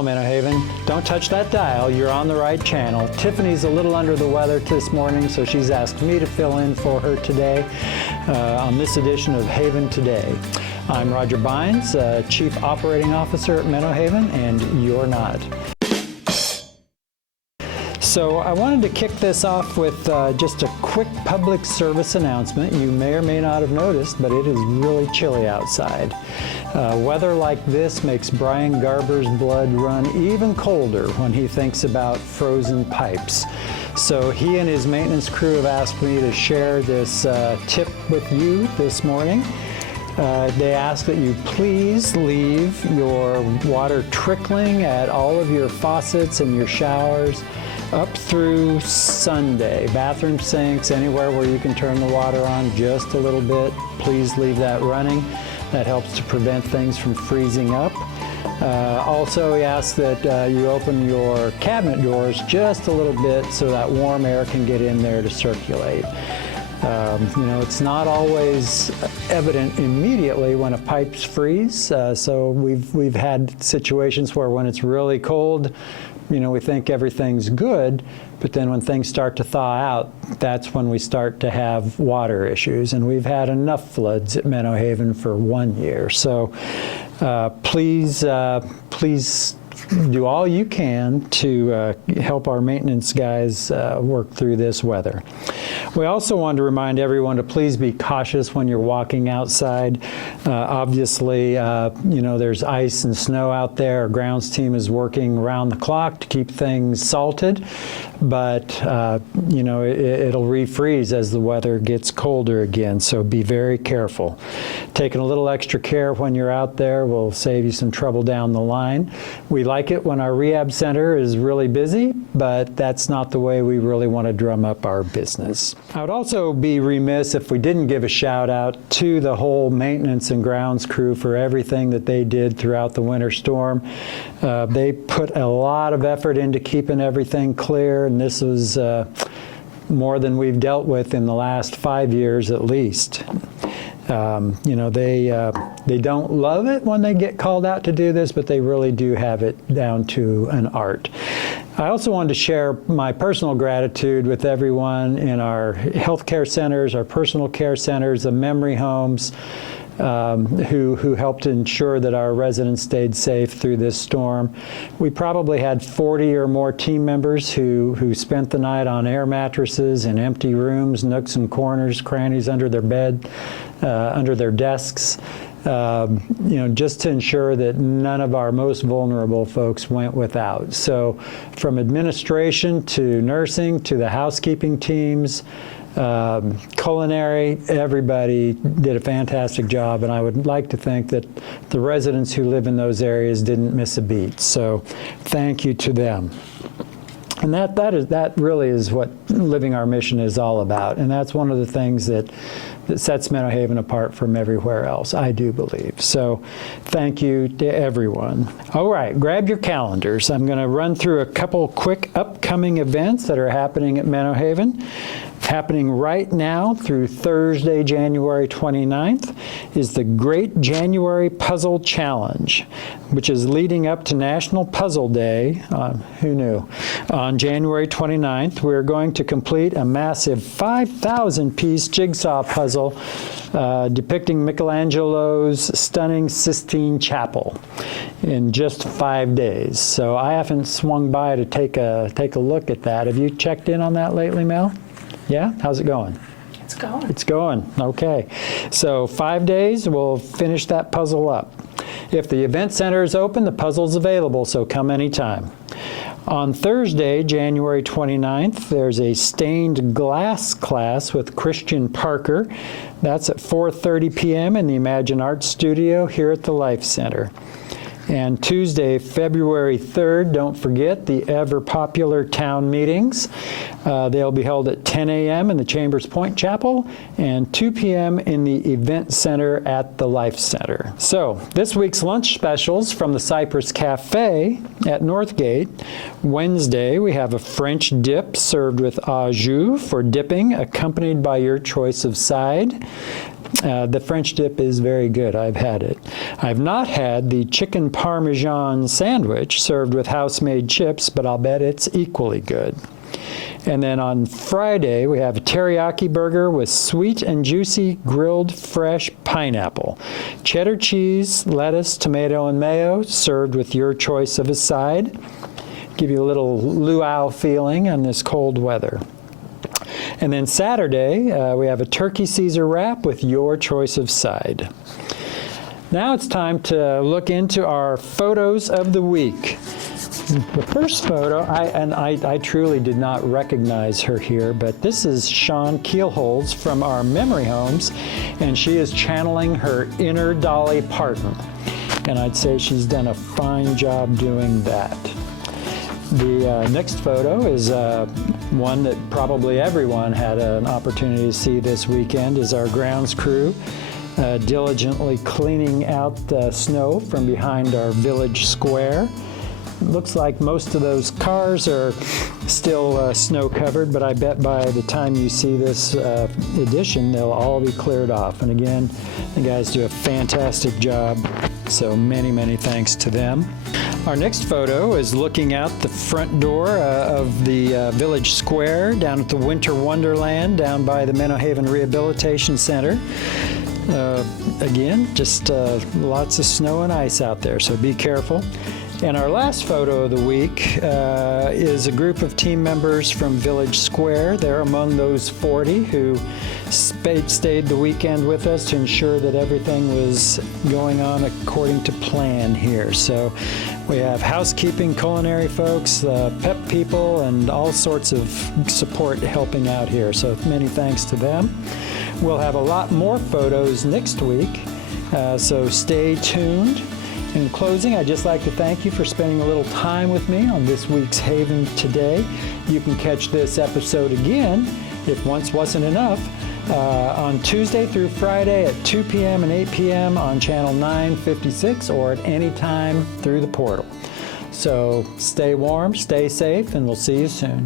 Hello, Minnow Haven. Don't touch that dial. You're on the right channel. Tiffany's a little under the weather this morning, so she's asked me to fill in for her today on this edition of Haven Today. I'm Roger Bynes, Chief Operating Officer at Minnow Haven, and you're not. So I wanted to kick this off with just a quick public service announcement. You may or may not have noticed, but it is really chilly outside. Weather like this makes Brian Garber's blood run even colder when he thinks about frozen pipes. So he and his maintenance crew have asked me to share this tip with you this morning. They ask that you please leave your water trickling at all of your faucets and your showers up through Sunday. Bathroom sinks, anywhere where you can turn the water on just a little bit, please leave that running. That helps to prevent things from freezing up. Also, he asks that you open your cabinet doors just a little bit so that warm air can get in there to circulate. You know, it's not always evident immediately when a pipe's freeze. So we've had situations where when it's really cold, you know, we think everything's good, but then when things start to thaw out, that's when we start to have water issues. And we've had enough floods at Minnow Haven for 1 year. So please do all you can to help our maintenance guys work through this weather. We also want to remind everyone to please be cautious when you're walking outside. Obviously, you know, there's ice and snow out there. Our grounds team is working around the clock to keep things salted, but you know, it'll refreeze as the weather gets colder again, so be very careful. Taking a little extra care when you're out there will save you some trouble down the line. We like it when our rehab center is really busy, but that's not the way we really want to drum up our business. I would also be remiss if we didn't give a shout out to the whole maintenance and grounds crew for everything that they did throughout the winter storm. They put a lot of effort into keeping everything clear, and this was more than we've dealt with in the last 5 years at least. You know, they don't love it when they get called out to do this, but they really do have it down to an art. I also wanted to share my personal gratitude with everyone in our healthcare centers, our personal care centers, the memory homes, who helped ensure that our residents stayed safe through this storm. We probably had 40 or more team members who spent the night on air mattresses in empty rooms, nooks and corners, crannies under their bed, under their desks, you know, just to ensure that none of our most vulnerable folks went without. So from administration to nursing to the housekeeping teams, culinary, everybody did a fantastic job, and I would like to think that the residents who live in those areas didn't miss a beat. So thank you to them. And that really is what living our mission is all about, and that's one of the things that sets Minnow Haven apart from everywhere else, I do believe. So thank you to everyone. All right, grab your calendars. I'm going to run through a couple quick upcoming events that are happening at Minnow Haven. Happening right now through Thursday, January 29th, is the Great January Puzzle Challenge, which is leading up to National Puzzle Day. Who knew? On January 29th, we're going to complete a massive 5,000-piece jigsaw puzzle depicting Michelangelo's stunning Sistine Chapel in just 5 days. So I haven't swung by to take a look at that. Have you checked in on that lately, Mel? Yeah? How's it going? It's going. It's going. Okay. So 5 days, we'll finish that puzzle up. If the event center is open, the puzzle's available, so come anytime. On Thursday, January 29th, there's a stained glass class with Christian Parker. That's at 4:30 p.m. in the Imagine Arts Studio here at the Life Center. And Tuesday, February 3rd, don't forget the ever-popular town meetings. They'll be held at 10 a.m. in the Chambers Point Chapel and 2 p.m. in the Event Center at the Life Center. So, this week's lunch specials from the Cypress Cafe at Northgate. Wednesday, we have a French dip served with au jus for dipping, accompanied by your choice of side. The French dip is very good. I've had it. I've not had the chicken Parmesan sandwich served with house-made chips, but I'll bet it's equally good. And then on Friday, we have a teriyaki burger with sweet and juicy grilled fresh pineapple, cheddar cheese, lettuce, tomato, and mayo, served with your choice of a side. Give you a little luau feeling on this cold weather. And then Saturday, we have a turkey Caesar wrap with your choice of side. Now it's time to look into our photos of the week. The first photo, I truly did not recognize her here, but this is Shawn Keelholz from our memory homes, and she is channeling her inner Dolly Parton. And I'd say she's done a fine job doing that. The next photo is one that probably everyone had an opportunity to see this weekend, is our grounds crew diligently cleaning out the snow from behind our village square. Looks like most of those cars are still snow covered, but I bet by the time you see this edition, they'll all be cleared off. And again, the guys do a fantastic job, so many, many thanks to them. Our next photo is looking out the front door of the village square down at the Winter Wonderland down by the Minnow Haven Rehabilitation Center. Again, just lots of snow and ice out there, so be careful. And our last photo of the week is a group of team members from Village Square. They're among those 40 who stayed the weekend with us to ensure that everything was going on according to plan here. So we have housekeeping, culinary folks, pep people, and all sorts of support helping out here. So many thanks to them. We'll have a lot more photos next week, so stay tuned. In closing, I'd just like to thank you for spending a little time with me on this week's Haven Today. You can catch this episode again, if once wasn't enough, on Tuesday through Friday at 2 p.m. and 8 p.m. on channel 956 or at any time through the portal. So stay warm, stay safe, and we'll see you soon.